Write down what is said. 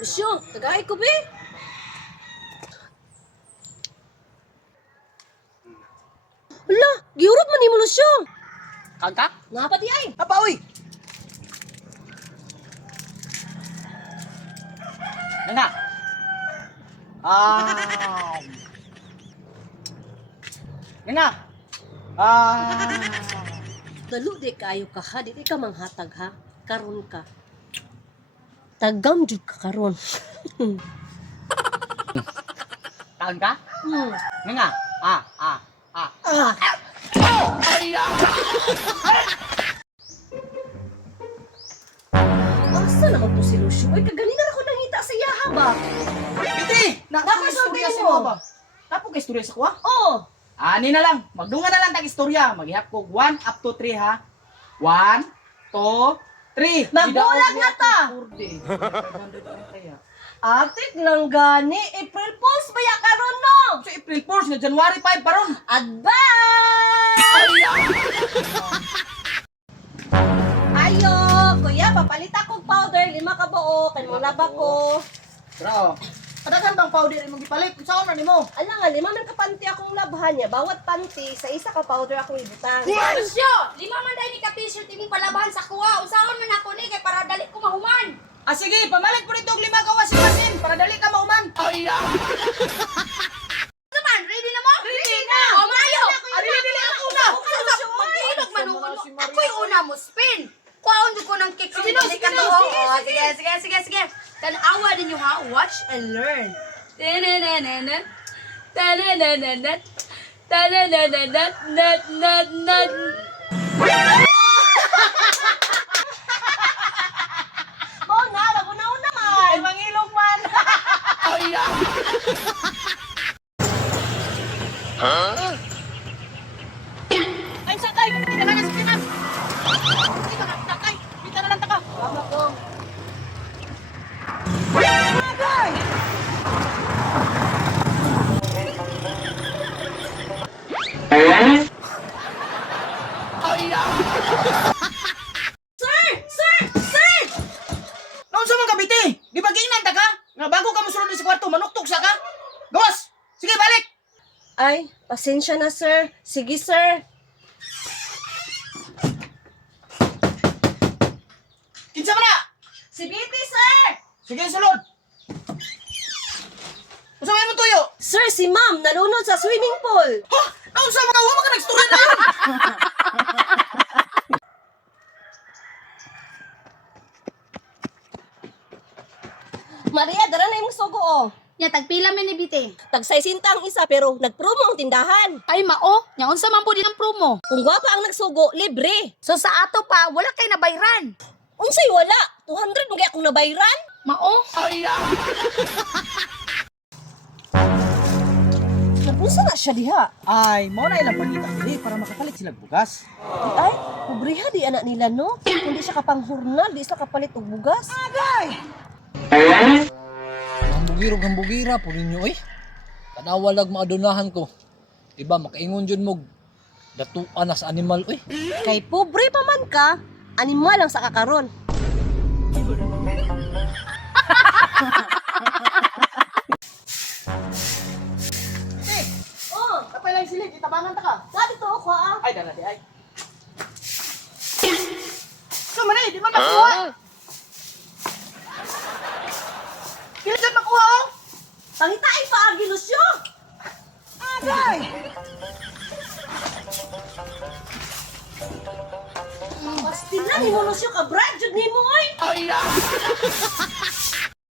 Lusyo, tagay ko, be. Hala, giurot man ni mo, Lusyo. Kangka? Nga pati ay. Apa, uy? Nga. Nga. Dalo di kayo ka ha, di ka manghatag ha. Karon ka. Tagam jud ka karon. Kangka? Nga. Asa naman to si Lucio? Ay, kaganina ako nangita sa yaha ba? Biti! Nakakastorya Nakastorya sa mo. mo ba? Tapo ka istorya sa kuha? Oo. Ani na lang. Magdunga na lang tag istorya. Maghihap ko 1 up to 3 ha. 1, 2, 3. Magbulag na ta. Atik lang gani. April Fools ba ya karon no? Sa April 4 na January 5 paron. Advance! Ayo, kuya, papalit akong powder. 5 ka buo. Kanong laba ko. Bro, kadaghan bang powder imong gipalit? Saan na nimo? Ala nga, 5 man ka panty akong labhan niya. Bawat panty, sa isa ka powder akong ibutang. Lucio, 5 man dahil ni ka-t-shirt imong palabahan sa kuha. Usaon man ako ni kay para dali ko mahuman. Ah sige, pamalit po nito og 5 ka washing para dali ka mauman. Naman, ready na mo? Ready na! O, maayo! Dili ako na. Mag-inog man uno. Ako'y una mo spin. Kuhaon ko ng kick. Sige, no, sige, no, Sige. Tanawa din yung ha. Watch and learn. Tananananan. Tananananan. Tananananan. Oh, na, lagunaw naman. Ay mangilog man. Ay sakay, kita na sa pinas. Kita na sakay, kita na lang taka. Tama ko. Sakay. Sir! Naon sa mga kabiti? Di ba giinan ta ka? Nga bago ka mosulod sa kwarto, manuktok sa ka? Gawas! Sige, balik! Ay, pasensya na, sir. Sige, sir. Kinsa man na! Si Betty, sir! Sige, sulod! Masama mo tuyo! Sir, si ma'am, nalunod sa swimming pool. Ha? Naon sa mga wama ka nagstorya na yun? Maria, dara na yung sugo, oh. Nya, tagpila man ni Biti. Tagsay sinta ang isa, pero nag-promo ang tindahan. Ay, mao. Nya, unsa man po din ang promo. Kung gwapa ang nagsugo, libre. So, sa ato pa, wala kay nabayran. Unsay wala? 200 mo akong nabayran? Mao. Napunsa na siya diha. Ay, mo na ilang pangita dili para makapalit sila bugas. Ay, pobriha di anak nila, no? Hindi siya kapanghurnal, di sila kapalit og bugas. Ang bugira po ninyo eh. Kanawalag maadunahan ko. Diba, makaingon dyan mo datuan na sa animal eh. Kay pobre pa man ka, animal lang sa kakaron. Eh, Oh, kapay lang sila, itabangan ta ka. dati to ako ah. Ay, dala di ay. Sumali, di man makuha. Kailan makuha oh? Pangitain pa agi Lucio. Agay! Bastila ni mo Lucio ka brad jud nimo oy.